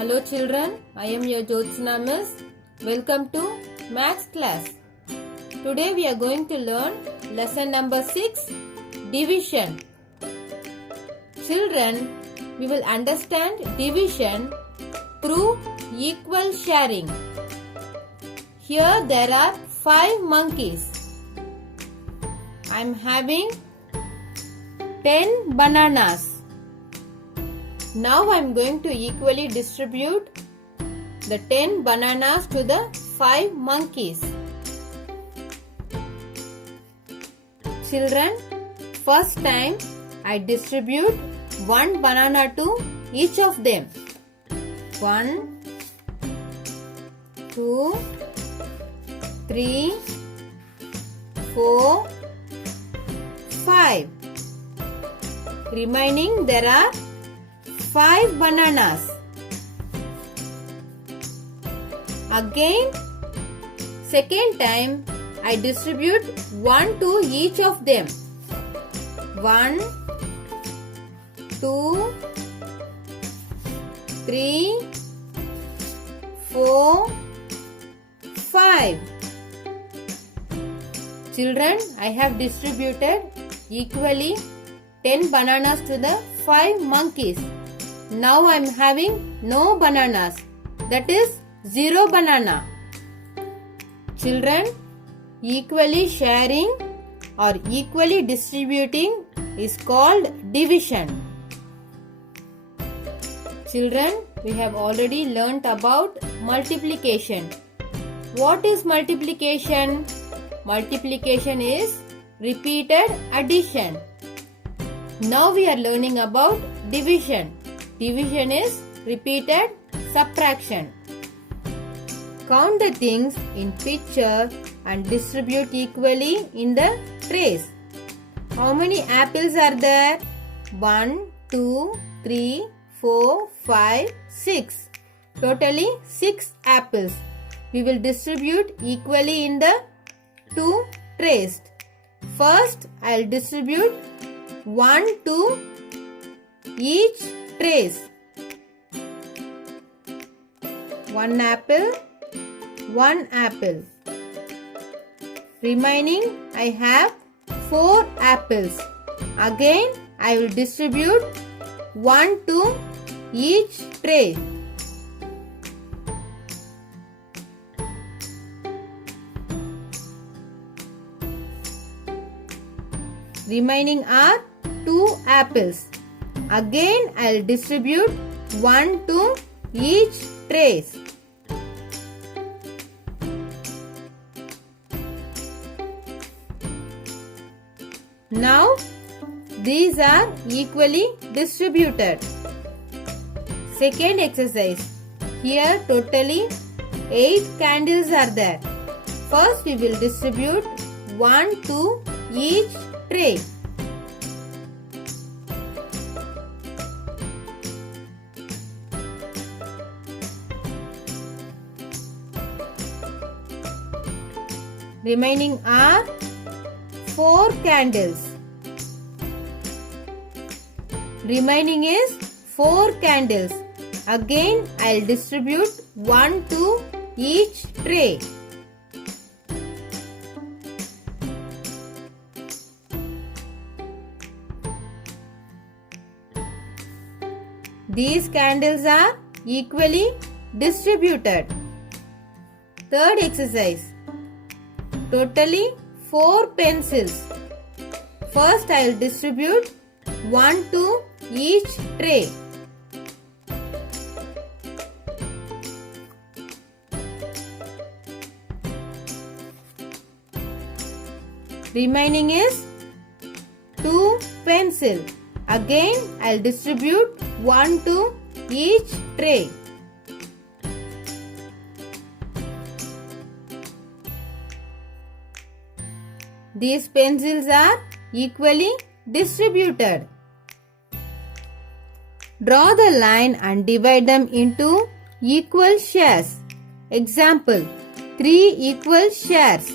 Hello children, I am your Jyotsna Miss. Welcome to Maths class. Today we are going to learn lesson number 6, Division. Children, we will understand division through equal sharing. Here there are 5 monkeys. I am having 10 bananas. Now I am going to equally distribute the 10 bananas to the 5 monkeys. Children, first time I distribute 1 banana to each of them. 1, 2, 3, 4, 5. Remaining there are 5 bananas. Again, second time I distribute 1 to each of them. 1, 2, 3, 4, 5. Children, I have distributed equally 10 bananas to the 5 monkeys. Now I am having no bananas, that is 0 banana. Children, equally sharing or equally distributing is called division. Children, we have already learnt about multiplication. What is multiplication? Multiplication is repeated addition. Now we are learning about division. Division is repeated subtraction. Count the things in picture and distribute equally in the trays. How many apples are there? 1, 2, 3, 4, 5, 6. Totally 6 apples. We will distribute equally in the 2 trays. First, I will distribute 1 to each trays. 1 apple, 1 apple. Remaining I have 4 apples. Again I will distribute 1 to each tray. Remaining are 2 apples. Again I will distribute 1 to each trays. Now these are equally distributed. Second exercise. Here totally 8 candles are there. First we will distribute 1 to each tray. Remaining are 4 candles. Remaining is 4 candles. Again I will distribute 1 to each tray. These candles are equally distributed. Third exercise. Totally 4 pencils. First I will distribute 1 to each tray. Remaining is 2 pencil. Again I will distribute 1 to each tray. These pencils are equally distributed. Draw the line and divide them into equal shares. Example, 3 equal shares.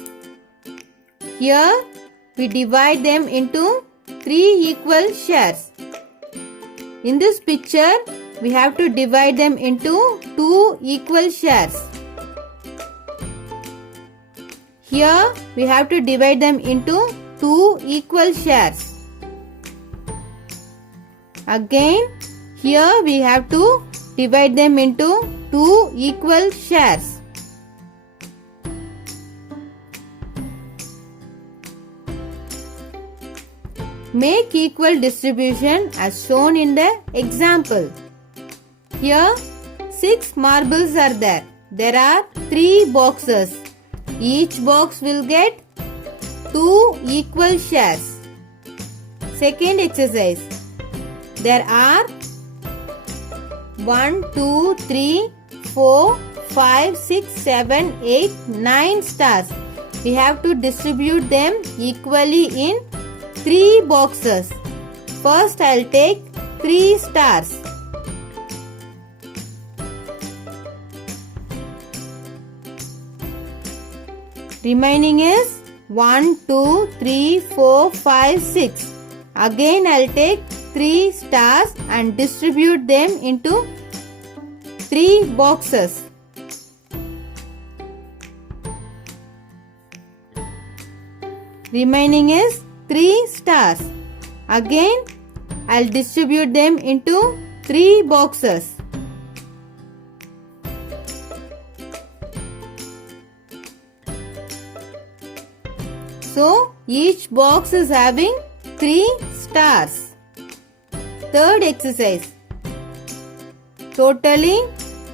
Here we divide them into 3 equal shares. In this picture, we have to divide them into 2 equal shares. Here we have to divide them into 2 equal shares. Again, here we have to divide them into 2 equal shares. Make equal distribution as shown in the example. Here 6 marbles are there. There are 3 boxes. Each box will get 2 equal shares. Second exercise. There are 1, 2, 3, 4, 5, 6, 7, 8, 9 stars. We have to distribute them equally in 3 boxes. First I'll take 3 stars. Remaining is 1, 2, 3, 4, 5, 6. Again I'll take 3 stars and distribute them into 3 boxes. Remaining is 3 stars. Again I'll distribute them into 3 boxes. So each box is having 3 stars. Third exercise. Totally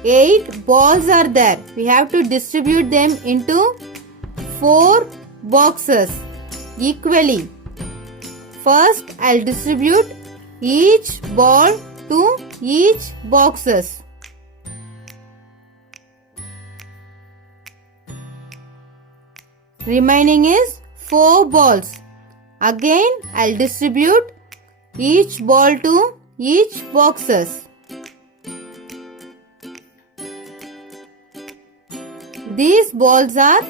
8 balls are there. We have to distribute them into 4 boxes equally. First I'll distribute each ball to each boxes. Remaining is 4 balls. Again I'll distribute each ball to each boxes. These balls are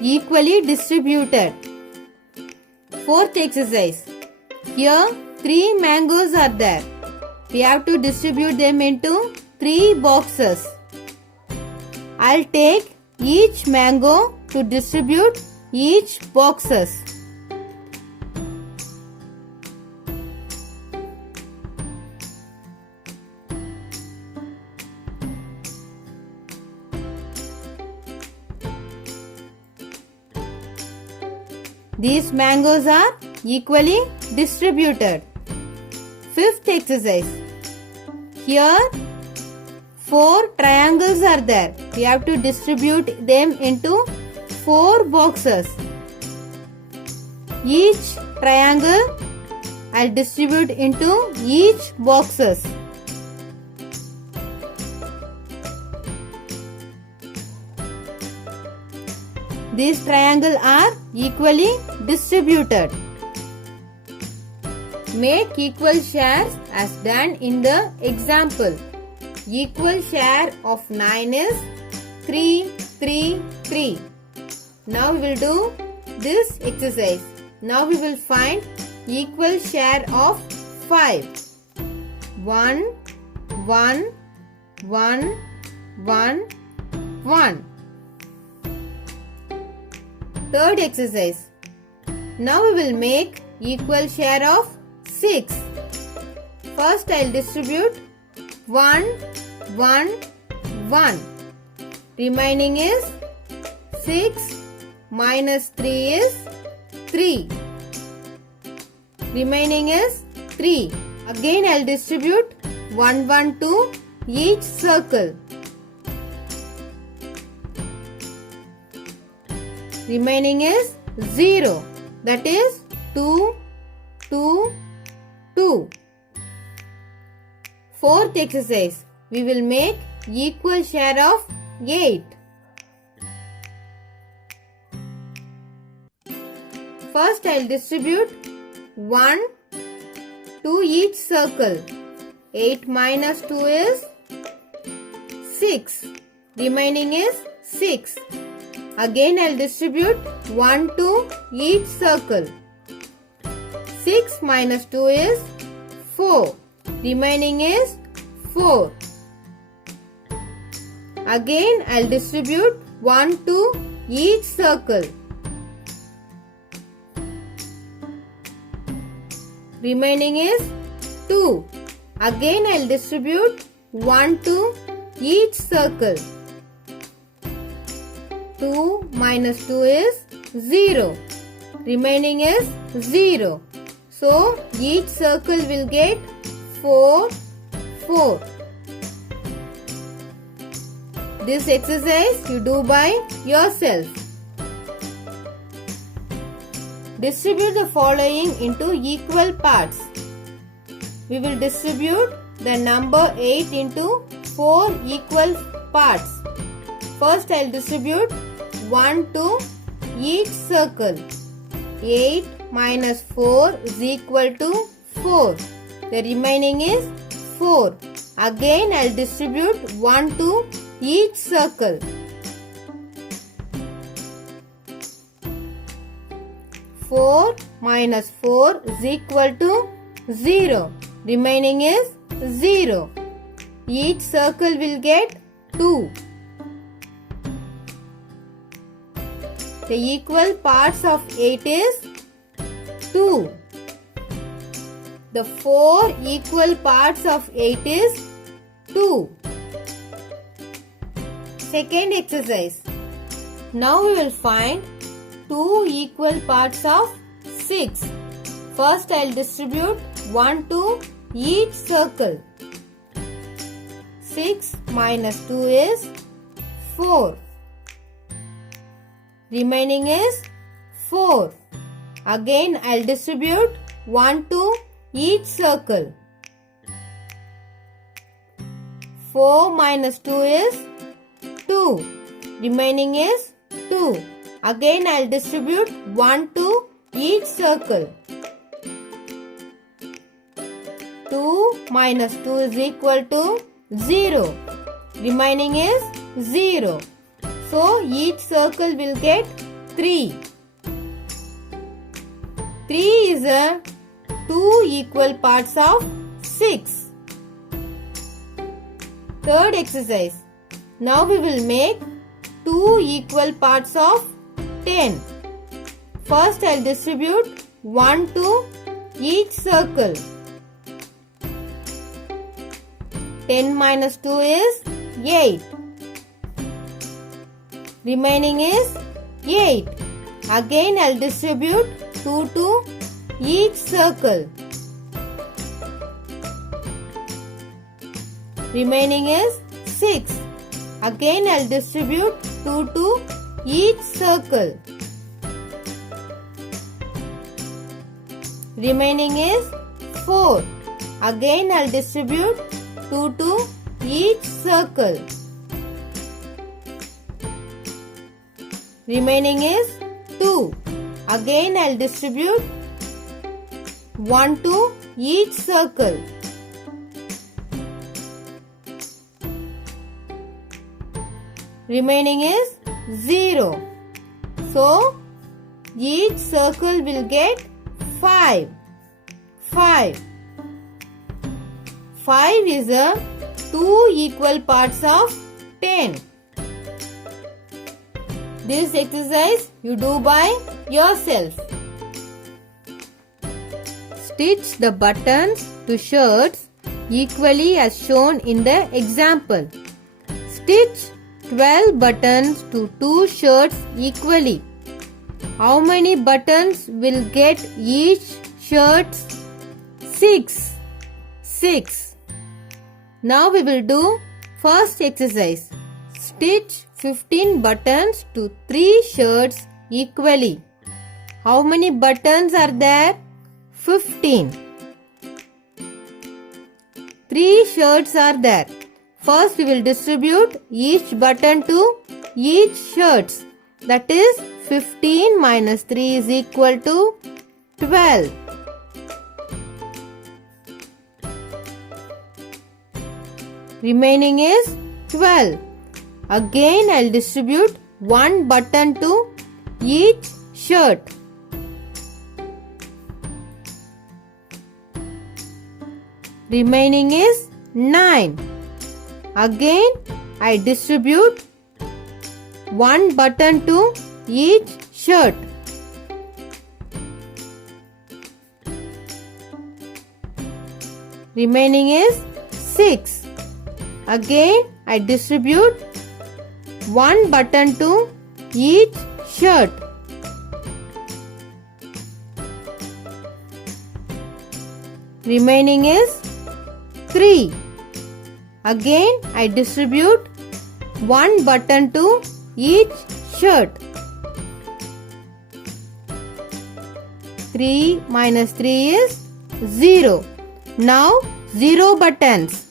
equally distributed. Fourth exercise. Here 3 mangoes are there. We have to distribute them into 3 boxes. I'll take each mango to distribute each boxes. These mangoes are equally distributed. Fifth exercise. Here 4 triangles are there. We have to distribute them into 4 boxes. Each triangle I'll distribute into each boxes. These triangles are equally distributed. Make equal shares as done in the example. Equal share of 9 is 3, 3, 3. Now we will do this exercise. Now we will find equal share of 5. 1, 1, 1, 1, 1. Third exercise. Now we will make equal share of 6. First I'll distribute 1, 1, 1. Remaining is 6 minus 3 is 3. Remaining is 3. Again I'll distribute 1, 1 to each circle. Remaining is 0. That is 2, 2, 2. Fourth exercise. We will make equal share of 8. First I'll distribute 1 to each circle. 8 minus 2 is 6. Remaining is 6. Again I'll distribute 1 to each circle. 6 minus 2 is 4. Remaining is 4. Again I'll distribute 1 to each circle. Remaining is 2. Again I'll distribute 1 to each circle. 2 minus 2 is 0. Remaining is 0. So each circle will get 4, 4. This exercise you do by yourself. Distribute the following into equal parts. We will distribute the number 8 into 4 equal parts. First I'll distribute 1 to each circle. 8 minus 4 is equal to 4. The remaining is 4. Again I'll distribute 1 to each circle. 4 minus 4 is equal to 0. Remaining is 0. Each circle will get 2. The equal parts of 8 is 2. The 4 equal parts of 8 is 2. Second exercise. Now we will find 2 equal parts of 6. First I'll distribute 1 to each circle. 6 minus 2 is 4. Remaining is 4. Again I'll distribute 1 to each circle. 4 minus 2 is 2. Remaining is 2. Again I'll distribute 1 to each circle. 2 minus 2 is equal to 0. Remaining is 0. So each circle will get 3. 3 is a 2 equal parts of 6. Third exercise. Now we will make 2 equal parts of 10. First I'll distribute 1 to each circle. 10 minus 2 is 8. Remaining is 8. Again I'll distribute 2 to each circle. Remaining is 6. Again I'll distribute 2 to each circle. Remaining is 4. Again I'll distribute 2 to each circle. Remaining is 2. Again I'll distribute 1 to each circle. Remaining is 0. So each circle will get 5. 5. 5 is a 2 equal parts of 10. This exercise you do by yourself. Stitch the buttons to shirts equally as shown in the example. Stitch 12 buttons to 2 shirts equally. How many buttons will get each shirt? 6. 6. Now we will do first exercise. Stitch 15 buttons to 3 shirts equally. How many buttons are there? 15. 3 shirts are there. First we will distribute each button to each shirts. That is 15 minus 3 is equal to 12. Remaining is 12. Again I'll distribute one button to each shirt. Remaining is 9. Again, I distribute one button to each shirt. Remaining is 6. Again, I distribute one button to each shirt. Remaining is 3. Again, I distribute one button to each shirt. 3 minus 3 is 0. Now 0 buttons.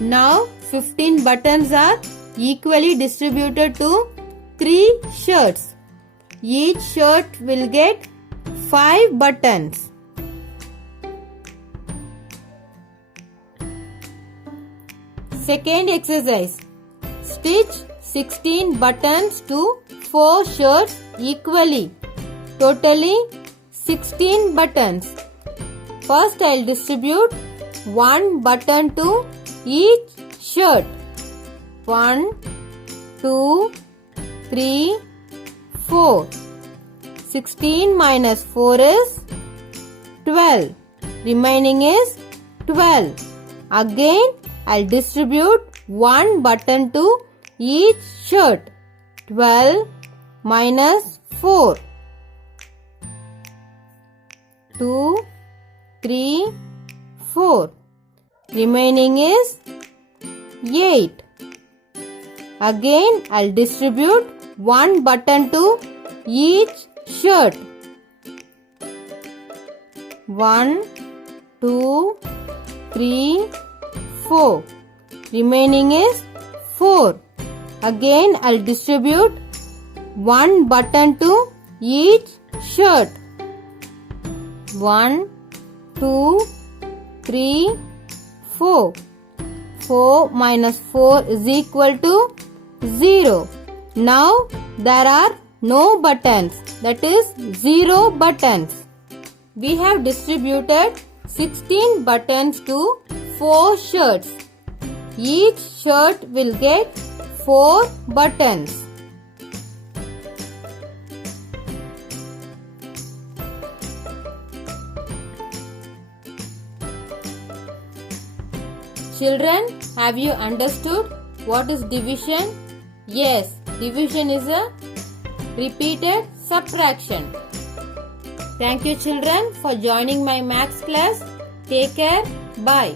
Now 15 buttons are equally distributed to 3 shirts. Each shirt will get 5 buttons. Second exercise. Stitch 16 buttons to 4 shirts equally. Totally 16 buttons. First I will distribute one button to each shirt. 1, 2, 3, 4. 16 minus 4 is 12. Remaining is 12. Again, I'll distribute one button to each shirt. 12 minus 4. 2, 3, 4. Remaining is 8. Again, I'll distribute one button to each shirt. 1, 2, 3, 4. Remaining is 4. Again, I'll distribute one button to each shirt. 1, 2, 3, 4. 4 minus 4 is equal to 0. Now there are no buttons, that is 0 buttons. We have distributed 16 buttons to 4 shirts. Each shirt will get 4 buttons. Children, have you understood what is division? Yes, division is a repeated subtraction. Thank you children for joining my maths class. Take care. Bye.